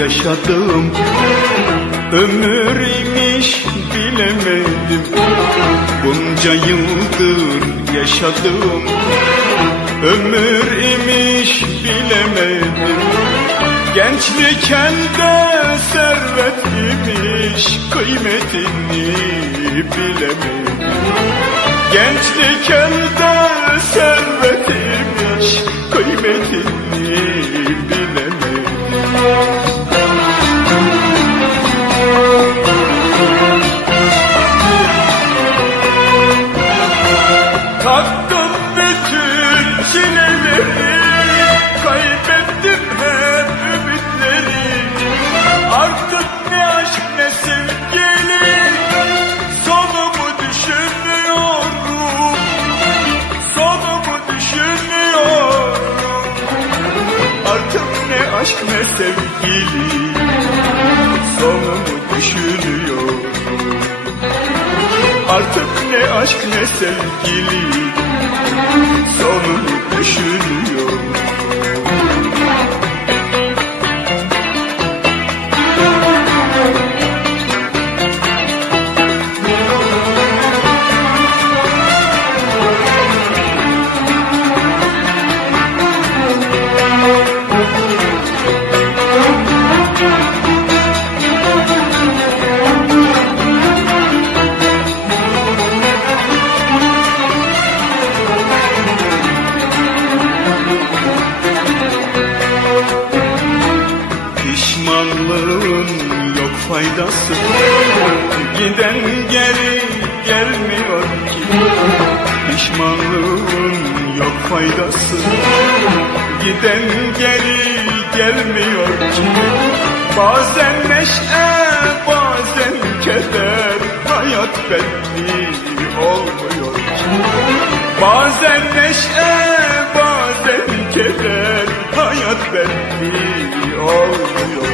yaşadım. Ömür imiş bilemedim. Bunca yıldır yaşadım. Ömür imiş bilemedim. Gençlikken de servet imiş Kıymetini bilemedim. Gençlikken de servet Imagine Artık ne aşk ne sevgili. Sonunu düşünüyorum Pişmanlığın yok faydası. Giden geri gelmiyor ki. Pişmanlığın yok faydası. Giden geri gelmiyor ki. Bazen neşe bazen keder. Hayat belli olmuyor ki. Bazen neşe bazen keder. Hayat belli olmuyor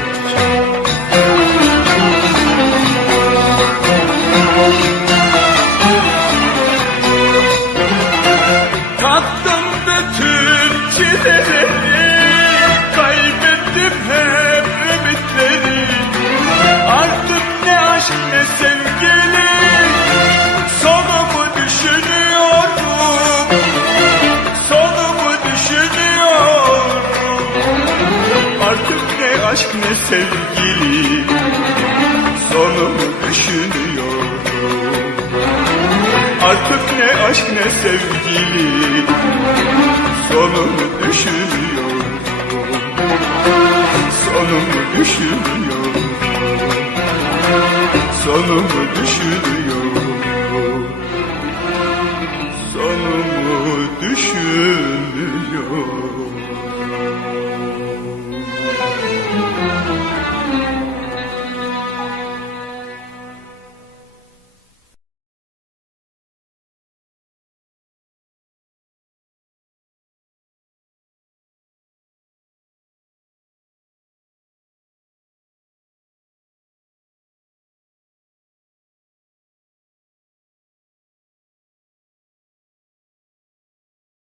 bütün çileleri Kaybettim hep ümitleri. Artık ne aşk ne sevgili Sonumu düşünüyorum. Sonumu düşünüyorum. Artık ne aşk ne sevgili Artık ne aşk ne sevgili Sonumu düşünüyorum. Sonumu düşünüyorum. Sonumu düşünüyorum. Sonumu düşünüyorum